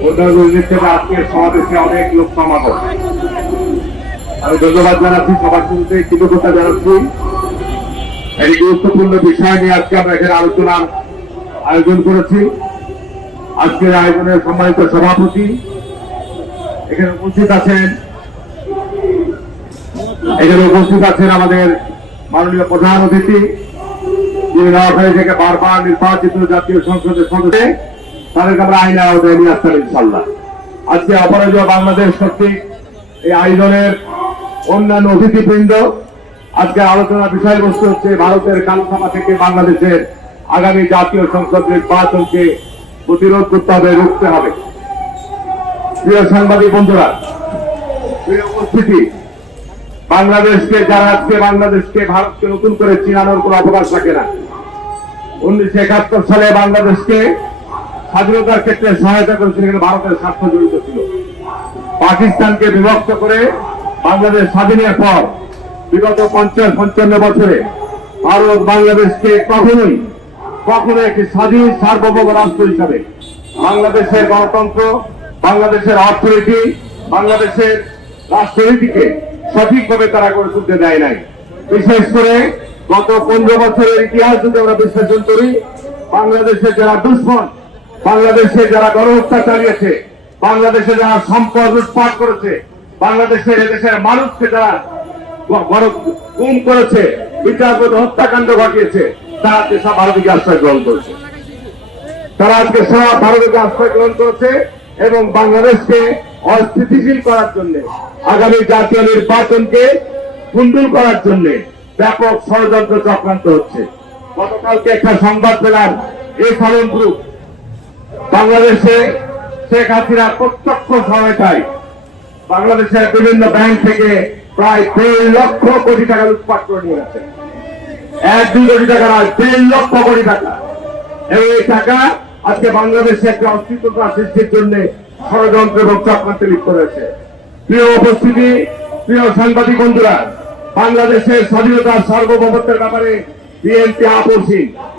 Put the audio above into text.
আজকের সমাবেশে অনেক লোক সমাগম। আমি ধন্যবাদ জানাচ্ছি, সবার শুনতে কৃতজ্ঞতা জানাচ্ছি। এই গুরুত্বপূর্ণ বিষয় নিয়ে আজকে আমরা এখানে আলোচনার আয়োজন করেছি। আজকের আয়োজনের সম্মানিত সভাপতি এখানে উপস্থিত আছেন, আমাদের মাননীয় প্রধান অতিথি, যিনি নোয়াখালী থেকে বারবার নির্বাচিত জাতীয় সংসদের সদস্য, তাদেরকে আমরা আইনের আওতায় নিয়ে আসতাম ইনশাল্লাহ। আজকে অপরাজয় বাংলাদেশ কর্তৃক এই আয়োজনের অন্যান্য অতিথিবৃন্দ, আজকে আলোচনার বিষয়বস্তু হচ্ছে ভারতের কালসভা থেকে বাংলাদেশের আগামী জাতীয় সংসদ নির্বাচনকে প্রতিরোধ করতে হবে, রুখতে হবে। প্রিয় সাংবাদিক বন্ধুরা, প্রিয় উপস্থিতি, বাংলাদেশকে যারা আজকে ভারতকে নতুন করে চিনানোর কোন অবকাশ রাখে না। 1971 সালে বাংলাদেশকে স্বাধীনতার ক্ষেত্রে সহায়তা করেছিল, এখানে ভারতের স্বার্থ জড়িত ছিল। পাকিস্তানকে বিভক্ত করে বাংলাদেশ স্বাধীনের পর বিগত 50-55 বছরে ভারত বাংলাদেশকে কখনোই একটি স্বাধীন সার্বভৌম রাষ্ট্র হিসাবে বাংলাদেশের গণতন্ত্র, বাংলাদেশের অর্থনীতি, বাংলাদেশের রাষ্ট্রনীতিকে সঠিকভাবে তারা করে তুলতে দেয় নাই। বিশেষ করে গত 15 বছরের ইতিহাস যদি আমরা বিশ্লেষণ করি, বাংলাদেশের যারা দুশ্মন, বাংলাদেশে যারা গণহত্যা চালিয়েছে, বাংলাদেশে যারা সম্পদ লুটপাট করেছে, বাংলাদেশের এদেশের মানুষকে যারা গুম করেছে, বিচারপতি হত্যাকাণ্ড ঘটিয়েছে, তারা আজকে সব ভারতীয় আশ্রয় গ্রহণ করেছে। এবং বাংলাদেশকে অস্থিতিশীল করার জন্য, আগামী জাতীয় নির্বাচনকে কুণ্ডুল করার জন্য ব্যাপক ষড়যন্ত্র চক্রান্ত হচ্ছে। গতকালকে একটা সংবাদ পেলাম, এই ফলন গ্রুপ বাংলাদেশে শেখ হাসিনার প্রত্যক্ষ সহায়তায় বাংলাদেশের বিভিন্ন ব্যাংক থেকে প্রায় 1.5 লক্ষ কোটি টাকা লুটপাট করে নিয়ে গেছে। 1-2 কোটি টাকা নয়, 1.5 লক্ষ কোটি টাকা। এবং এই টাকা আজকে বাংলাদেশে একটা অস্তিত্বতা সৃষ্টির জন্য ষড়যন্ত্র এবং চক্রান্তে লিপ্ত রয়েছে। প্রিয় উপস্থিতি, প্রিয় সাংবাদিক বন্ধুরা, বাংলাদেশের স্বাধীনতার সার্বভৌমত্বের ব্যাপারে বিএনপি আপোষহীন।